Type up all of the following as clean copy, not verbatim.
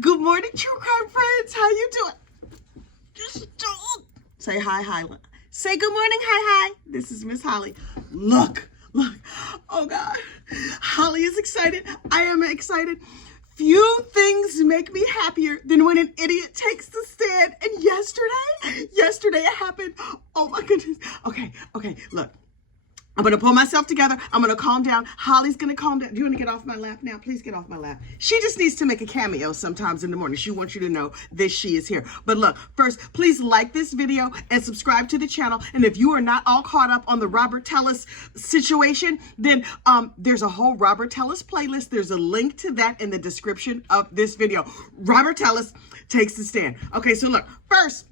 Good morning, true crime friends. How you doing? Say hi. Say good morning, hi. This is Miss Holly. Look. Oh God, Holly is excited. I am excited. Few things make me happier than when an idiot takes the stand. And yesterday it happened. Oh my goodness. Okay, look. I'm going to pull myself together. I'm going to calm down. Holly's going to calm down. Do you want to get off my lap now? Please get off my lap. She just needs to make a cameo sometimes in the morning. She wants you to know that she is here. But look, first, please like this video and subscribe to the channel. And if you are not all caught up on the Robert Tellis situation, then there's a whole Robert Tellis playlist. There's a link to that in the description of this video. Robert Tellis takes the stand. Okay, so look, first,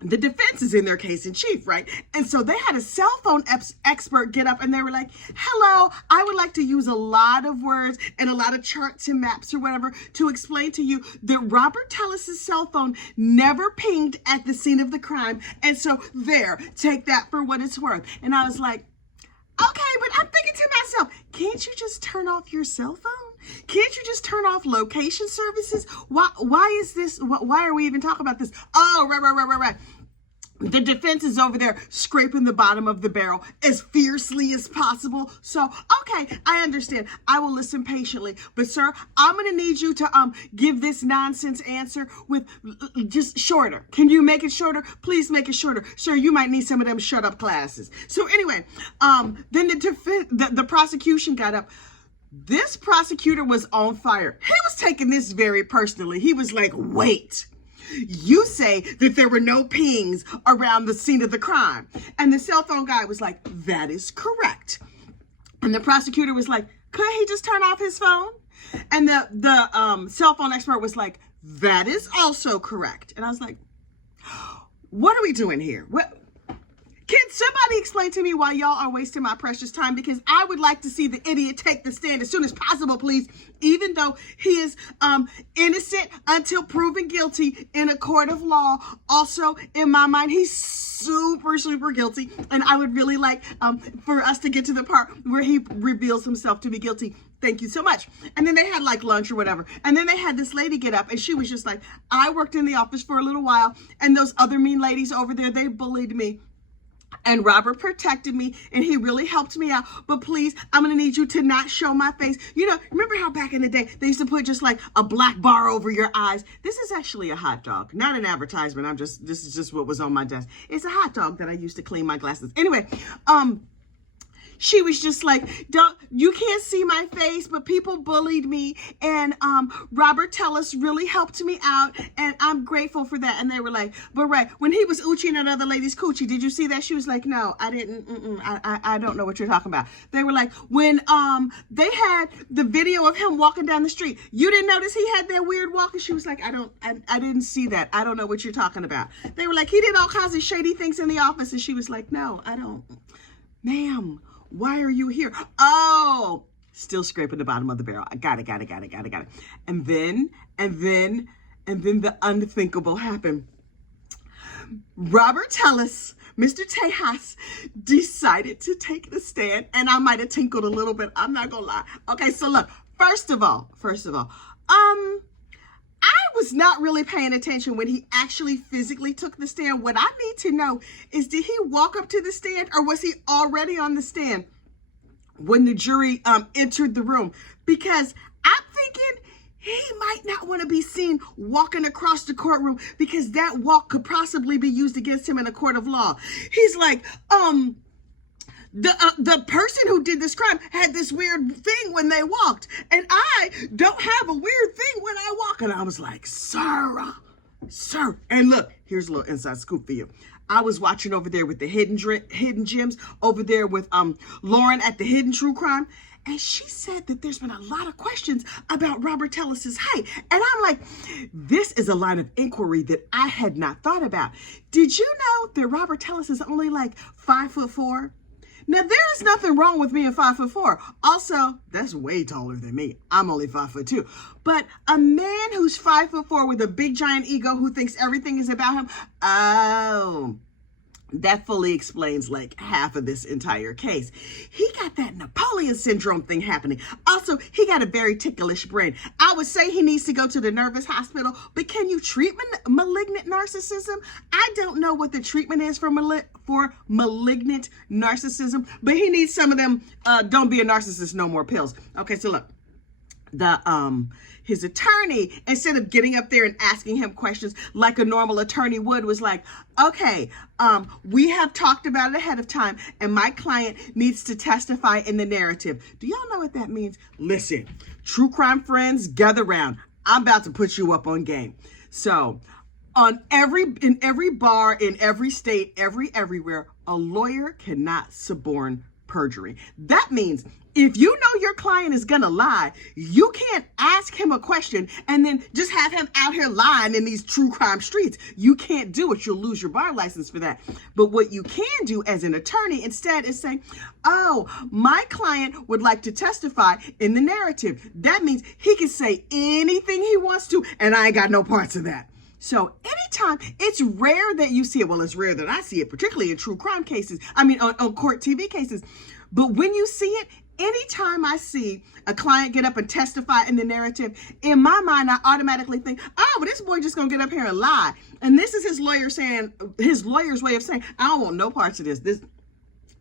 the defense is in their case in chief, right? And so they had a cell phone expert get up and they were like, hello, I would like to use a lot of words and a lot of charts and maps or whatever to explain to you that Robert Tellis' cell phone never pinged at the scene of the crime. And so there, take that for what it's worth. And I was like, okay, but I'm thinking to myself, can't you just turn off your cell phone? Can't you just turn off location services? Why is this? Why are we even talking about this? Oh, right. The defense is over there scraping the bottom of the barrel as fiercely as possible. So, okay, I understand. I will listen patiently. But, sir, I'm going to need you to give this nonsense answer with just shorter. Can you make it shorter? Please make it shorter. Sir, you might need some of them shut up classes. So, anyway, then the prosecution got up. This prosecutor was on fire. He was taking this very personally. He was like, wait. You say that there were no pings around the scene of the crime. And the cell phone guy was like, that is correct. And the prosecutor was like, could he just turn off his phone? And the cell phone expert was like, that is also correct. And I was like, what are we doing here? Can somebody explain to me why y'all are wasting my precious time? Because I would like to see the idiot take the stand as soon as possible, please. Even though he is innocent until proven guilty in a court of law. Also, in my mind, he's super guilty. And I would really like for us to get to the part where he reveals himself to be guilty. Thank you so much. And then they had like lunch or whatever. And then they had this lady get up and she was just like, I worked in the office for a little while. And those other mean ladies over there, they bullied me. And Robert protected me and he really helped me out. But please, I'm going to need you to not show my face. You know, remember how back in the day, they used to put just like a black bar over your eyes? This is actually a hot dog, not an advertisement. This is just what was on my desk. It's a hot dog that I used to clean my glasses. Anyway, she was just like, you can't see my face, but people bullied me. And Robert Tellis really helped me out. And I'm grateful for that. And they were like, but right, when he was ooching another lady's coochie, did you see that? She was like, no, I didn't. I don't know what you're talking about. They were like, when they had the video of him walking down the street, you didn't notice he had that weird walk? And she was like, I didn't see that. I don't know what you're talking about. They were like, he did all kinds of shady things in the office. And she was like, no, I don't. Ma'am. Why are you here? Oh, still scraping the bottom of the barrel. I got it. And then the unthinkable happened. Robert Tellis, Mr. Tejas, decided to take the stand, and I might have tinkled a little bit. I'm not gonna lie. Okay, so look, first of all, I was not really paying attention when he actually physically took the stand. What I need to know is, did he walk up to the stand or was he already on the stand when the jury entered the room? Because I'm thinking he might not want to be seen walking across the courtroom because that walk could possibly be used against him in a court of law. He's like, the person who did this crime had this weird thing when they walked, and I don't have a weird thing when I walk. And I was like, sir. And look, here's a little inside scoop for you. I was watching over there with the Hidden Gems, over there with Lauren at the Hidden True Crime. And she said that there's been a lot of questions about Robert Tellis' height. And I'm like, this is a line of inquiry that I had not thought about. Did you know that Robert Tellis is only like 5'4"? Now, there is nothing wrong with being 5'4". Also, that's way taller than me. I'm only 5'2". But a man who's 5'4" with a big giant ego who thinks everything is about him, oh, That fully explains like half of this entire case. He got that Napoleon syndrome thing happening. Also, he got a very ticklish brain. I would say he needs to go to the nervous hospital, but can you treat malignant narcissism? I don't know what the treatment is for malignant narcissism, but he needs some of them don't be a narcissist no more pills. Okay, so look. His attorney, instead of getting up there and asking him questions like a normal attorney would, was like, okay, we have talked about it ahead of time, and my client needs to testify in the narrative. Do y'all know what that means? Listen, true crime friends, gather round. I'm about to put you up on game. So in every bar, in every state, everywhere, a lawyer cannot suborn perjury. That means if you know your client is gonna lie, you can't ask him a question and then just have him out here lying in these true crime streets. You can't do it. You'll lose your bar license for that. But what you can do as an attorney instead is say, oh, my client would like to testify in the narrative. That means he can say anything he wants to, and I ain't got no parts of that. So anytime, it's rare that you see it. Well, it's rare that I see it, particularly in true crime cases. I mean, on court TV cases. But when you see it, anytime I see a client get up and testify in the narrative, in my mind, I automatically think, oh, well, this boy just gonna get up here and lie. And this is his lawyer's way of saying, I don't want no parts of this.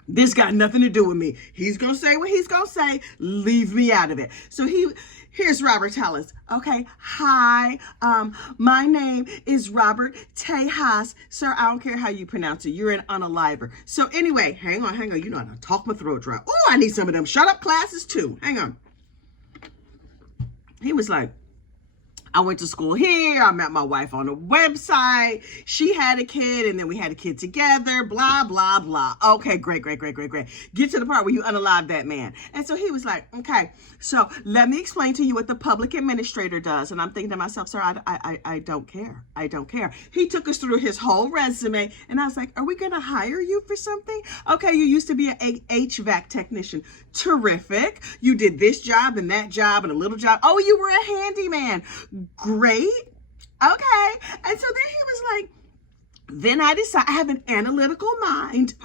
This got nothing to do with me. He's gonna say what he's gonna say. Leave me out of it. So here's Robert Tellis. Okay, hi, my name is Robert Tejas. Sir, I don't care how you pronounce it. You're an unaliver. So anyway, hang on. You know how to talk my throat dry. Oh, I need some of them shut up classes too. Hang on. He was like, I went to school here. I met my wife on a website. She had a kid, and then we had a kid together, blah, blah, blah. Okay, great. Get to the part where you unalive that man. And so he was like, okay, so let me explain to you what the public administrator does. And I'm thinking to myself, sir, I don't care. I don't care. He took us through his whole resume, and I was like, are we going to hire you for something? Okay, you used to be an HVAC technician. Terrific. You did this job and that job and a little job. Oh, you were a handyman. Great. Okay. And so then he was like, then I decide I have an analytical mind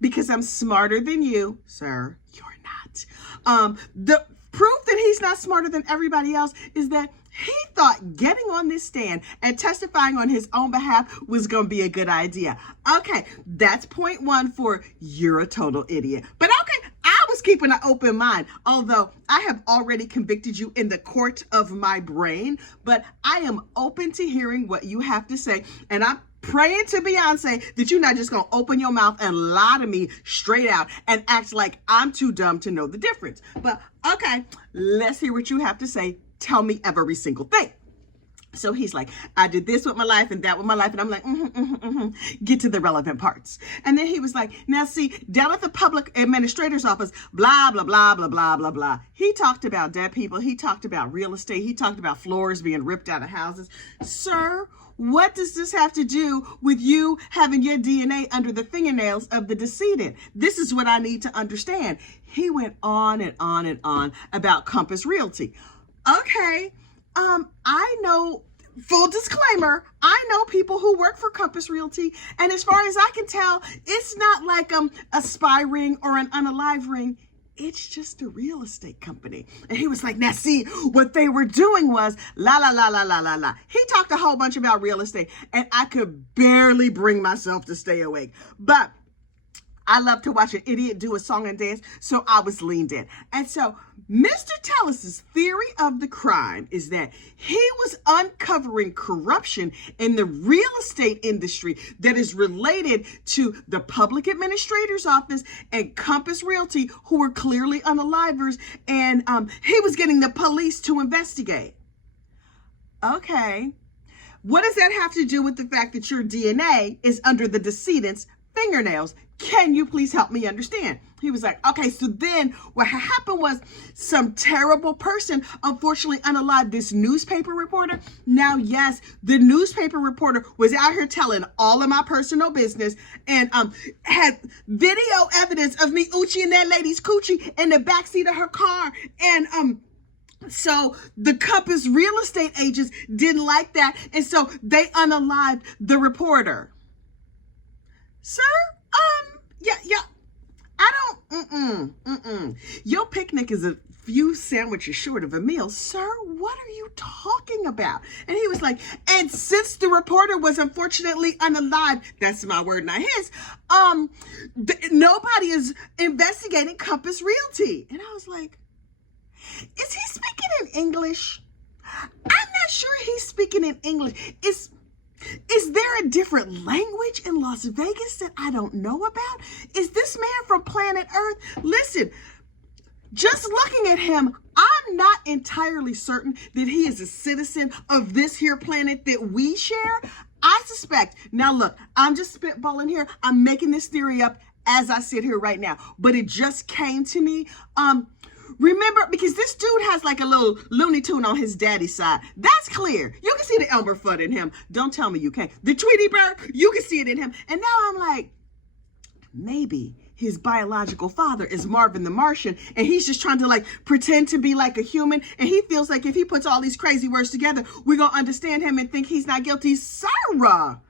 because I'm smarter than you. Sir, you're not. The proof that he's not smarter than everybody else is that he thought getting on this stand and testifying on his own behalf was going to be a good idea. Okay, that's point one for you're a total idiot. But okay, I was keeping an open mind, although I have already convicted you in the court of my brain, but I am open to hearing what you have to say, and I'm praying to Beyonce that you're not just going to open your mouth and lie to me straight out and act like I'm too dumb to know the difference. But okay, let's hear what you have to say. Tell me every single thing. So he's like, I did this with my life and that with my life. And I'm like, get to the relevant parts. And then he was like, now see, down at the public administrator's office, blah, blah, blah, blah, blah, blah, blah. He talked about dead people. He talked about real estate. He talked about floors being ripped out of houses. Sir, what does this have to do with you having your DNA under the fingernails of the decedent? This is what I need to understand. He went on and on and on about Compass Realty. Okay, I know, full disclaimer, I know people who work for Compass Realty, and as far as I can tell, it's not like a spy ring or an unalive ring. It's just a real estate company. And he was like, now see, what they were doing was la, la, la, la, la, la, la. He talked a whole bunch about real estate, and I could barely bring myself to stay awake. But I love to watch an idiot do a song and dance, so I was leaned in. And so Mr. Tellis's theory of the crime is that he was uncovering corruption in the real estate industry that is related to the public administrator's office and Compass Realty, who were clearly unalivers, and he was getting the police to investigate. Okay, what does that have to do with the fact that your DNA is under the decedent's fingernails? Can you please help me understand? He was like, okay, so then what happened was some terrible person, unfortunately unalived this newspaper reporter. Now, yes, the newspaper reporter was out here telling all of my personal business and had video evidence of me oochieing that lady's coochie in the backseat of her car. And so the Compass real estate agents didn't like that. And so they unalived the reporter. Sir? Yeah. I don't, Your picnic is a few sandwiches short of a meal. Sir, what are you talking about? And he was like, and since the reporter was unfortunately unalive, that's my word, not his, nobody is investigating Compass Realty. And I was like, is he speaking in English? I'm not sure he's speaking in English. Is there a different language in Las Vegas that I don't know about? Is this man from planet Earth? Listen, just looking at him, I'm not entirely certain that he is a citizen of this here planet that we share. I suspect. Now look, I'm just spitballing here. I'm making this theory up as I sit here right now, but it just came to me. Remember, because this dude has like a little Looney Tune on his daddy's side. That's clear. You can see the Elmer Fudd in him. Don't tell me you can't. The Tweety Bird, you can see it in him. And now I'm like, maybe his biological father is Marvin the Martian, and he's just trying to like pretend to be like a human, and he feels like if he puts all these crazy words together, we're going to understand him and think he's not guilty. Sarah,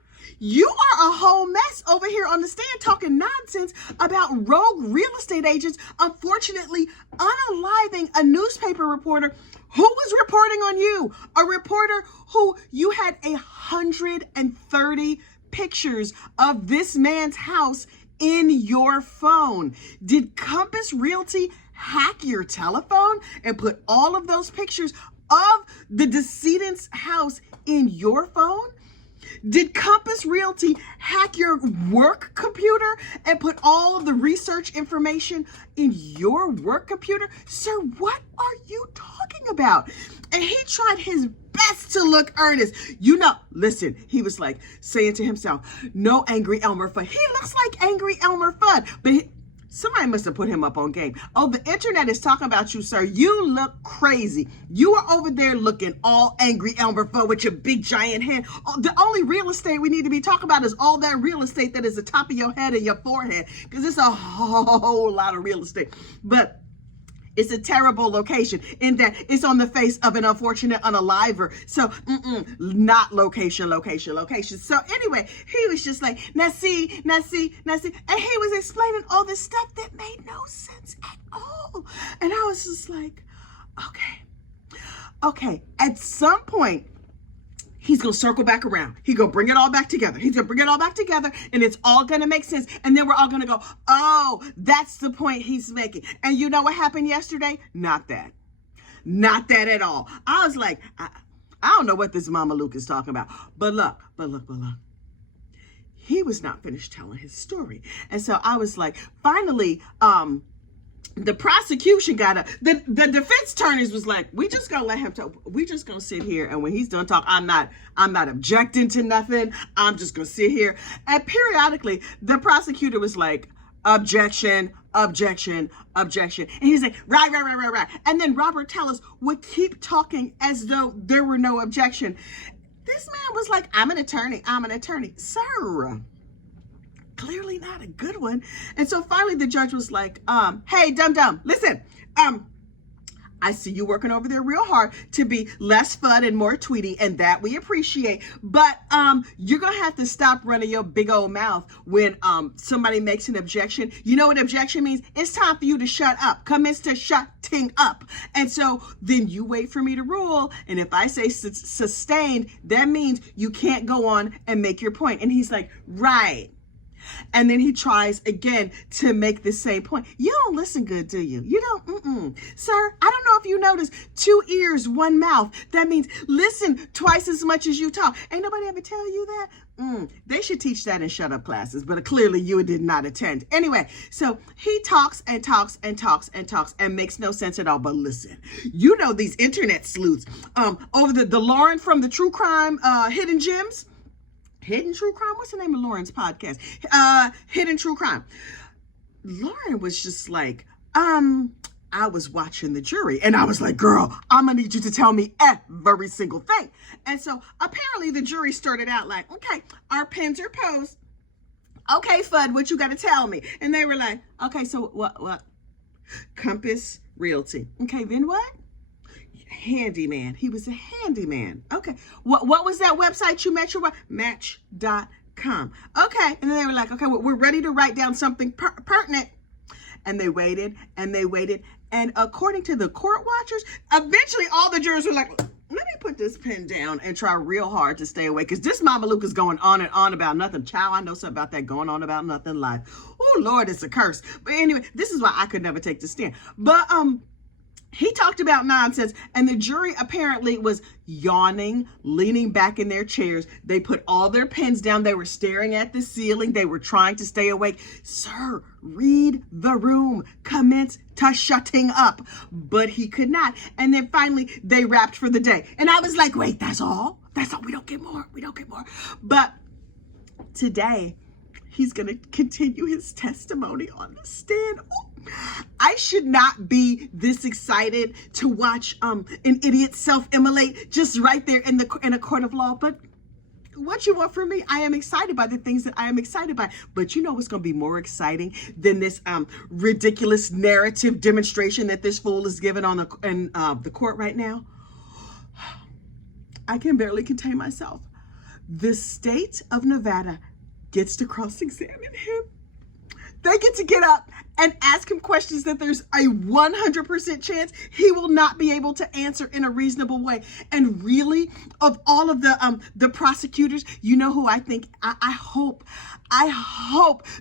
you are a whole mess over here on the stand talking nonsense about rogue real estate agents unfortunately unaliving a newspaper reporter who was reporting on you, a reporter who you had 130 pictures of this man's house in your phone. Did Compass Realty hack your telephone and put all of those pictures of the decedent's house in your phone? Did Compass Realty hack your work computer and put all of the research information in your work computer? Sir, what are you talking about? And he tried his best to look earnest. You know, listen, he was like saying to himself, no angry Elmer Fudd. He looks like angry Elmer Fudd, but somebody must have put him up on game. Oh, the internet is talking about you, sir. You look crazy. You are over there looking all angry Elmer Fudd with your big giant head. Oh, the only real estate we need to be talking about is all that real estate that is the top of your head and your forehead, because it's a whole lot of real estate. But it's a terrible location in that it's on the face of an unfortunate unaliver. So, not location. So anyway, he was just like, now see. And he was explaining all this stuff that made no sense at all. And I was just like, okay. At some point, he's going to circle back around. He's going to bring it all back together. And it's all going to make sense. And then we're all going to go, oh, that's the point he's making. And you know what happened yesterday? Not that at all. I was like, I don't know what this Mama Luke is talking about. But look. He was not finished telling his story. And so I was like, finally, the prosecution the defense attorneys was like, we just gonna let him talk. We just gonna sit here, and when he's done talk, I'm not objecting to nothing. I'm just gonna sit here. And periodically, the prosecutor was like, objection. And he's like, right. And then Robert Tellis would keep talking as though there were no objection. This man was like, I'm an attorney. Sir, clearly not a good one. And so finally the judge was like, hey, dum-dum, listen, I see you working over there real hard to be less Fudd and more Tweety, and that we appreciate. But you're going to have to stop running your big old mouth when somebody makes an objection. You know what objection means? It's time for you to shut up. Commence to shutting up. And so then you wait for me to rule. And if I say sustained, that means you can't go on and make your point. And he's like, right. And then he tries again to make the same point. You don't listen good, do you? You don't, Sir, I don't know if you noticed, 2 ears, 1 mouth. That means listen twice as much as you talk. Ain't nobody ever tell you that? They should teach that in shut up classes, but clearly you did not attend. Anyway, so he talks and makes no sense at all. But listen, you know these internet sleuths, over the Lauren from the True Crime, Hidden Gems. Hidden True Crime? What's the name of Lauren's podcast? Hidden True Crime. Lauren was just like, I was watching the jury and I was like, girl, I'm gonna need you to tell me every single thing. And so apparently the jury started out like, okay, our pens are posed. Okay, Fudd, what you gotta tell me? And they were like, okay, so what? Compass Realty. Okay, then what? Handyman. He was a handyman. Okay. What was that website you met your wife? Match.com. law&crime. Okay, and then they were like, okay, well, we're ready to write down something pertinent. And they waited, and they waited. And according to the court watchers, eventually all the jurors were like, let me put this pen down and try real hard to stay awake. Because this Mama Luke is going on and on about nothing. Child, I know something about that going on about nothing life. Oh, Lord, it's a curse. But anyway, this is why I could never take the stand. But he talked about nonsense, and the jury apparently was yawning, leaning back in their chairs. They put all their pens down. They were staring at the ceiling. They were trying to stay awake. Sir, read the room. Commence to shutting up. But he could not. And then finally, they wrapped for the day. And I was like, wait, that's all? That's all? We don't get more. We don't get more. But today, he's going to continue his testimony on the stand. Ooh. I should not be this excited to watch an idiot self-immolate just right there in a court of law. But what you want from me? I am excited by the things that I am excited by. But you know what's going to be more exciting than this ridiculous narrative demonstration that this fool is giving on the court right now? I can barely contain myself. The state of Nevada gets to cross-examine him. They get to get up and ask him questions that there's a 100% chance he will not be able to answer in a reasonable way. And really, of all of the prosecutors, you know who I think? I hope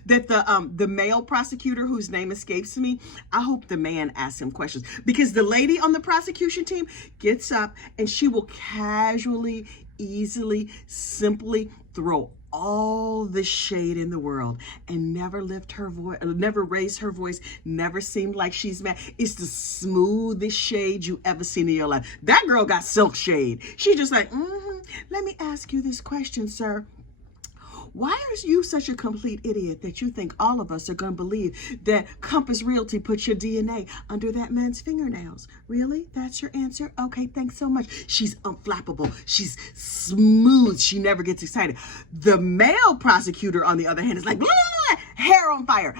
that the male prosecutor whose name escapes me, I hope the man asks him questions, because the lady on the prosecution team gets up and she will casually, easily, simply throw all the shade in the world and never lift her voice, never raise her voice, never seemed like she's mad. It's the smoothest shade you ever seen in your life. That girl got silk shade. She just like, let me ask you this question, sir. Why are you such a complete idiot that you think all of us are going to believe that Compass Realty put your DNA under that man's fingernails? Really? That's your answer? Okay, thanks so much. She's unflappable. She's smooth. She never gets excited. The male prosecutor, on the other hand, is like, blah, blah, blah, hair on fire.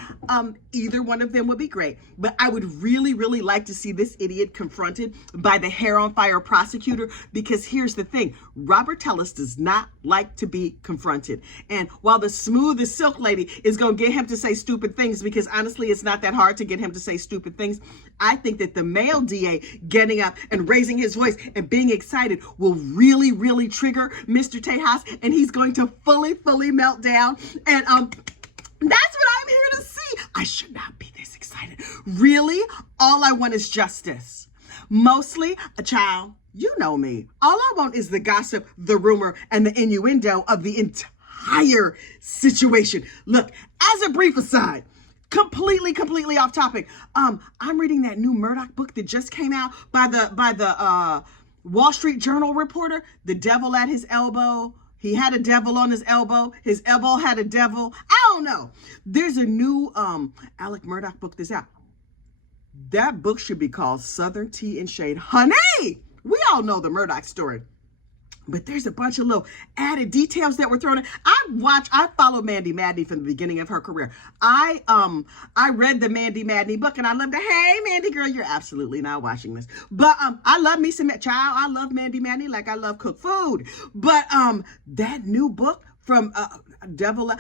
Either one of them would be great, but I would really, really like to see this idiot confronted by the hair on fire prosecutor, because here's the thing. Robert Tellis does not like to be confronted. And while the smoothest silk lady is going to get him to say stupid things, because honestly, it's not that hard to get him to say stupid things, I think that the male DA getting up and raising his voice and being excited will really, really trigger Mr. Tejas, and he's going to fully melt down. And that's what I'm here to see. I should not be this excited. Really, all I want is justice. Mostly, a child, you know me. All I want is the gossip, the rumor, and the innuendo of the entire situation. Look, as a brief aside, completely off topic. I'm reading that new Murdoch book that just came out by the Wall Street Journal reporter, The Devil at His Elbow. He had a devil on his elbow. His elbow had a devil. I don't know. There's a new Alec Murdoch book that's out. That book should be called Southern Tea and Shade. Honey, we all know the Murdoch story, but there's a bunch of little added details that were thrown in. I followed Mandy Madney from the beginning of her career. I read the Mandy Madney book, and I loved it. Hey, Mandy girl, you're absolutely not watching this. But I love me some child. I love Mandy Madney like I love cooked food. But that new book from Devil,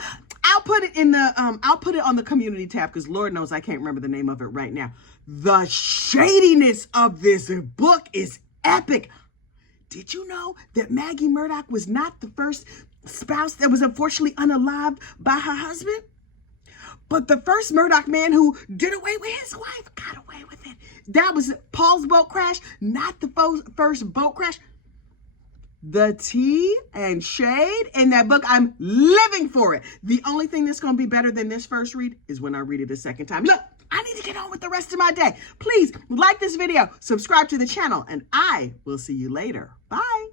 I'll put it in the I'll put it on the community tab, because Lord knows I can't remember the name of it right now. The shadiness of this book is epic. Did you know that Maggie Murdoch was not the first spouse that was unfortunately unalived by her husband? But the first Murdoch man who did away with his wife got away with it. That was Paul's boat crash, not the first boat crash. The tea and shade in that book, I'm living for it. The only thing that's going to be better than this first read is when I read it a second time. Look, I need to get on with the rest of my day. Please like this video, subscribe to the channel, and I will see you later. Bye.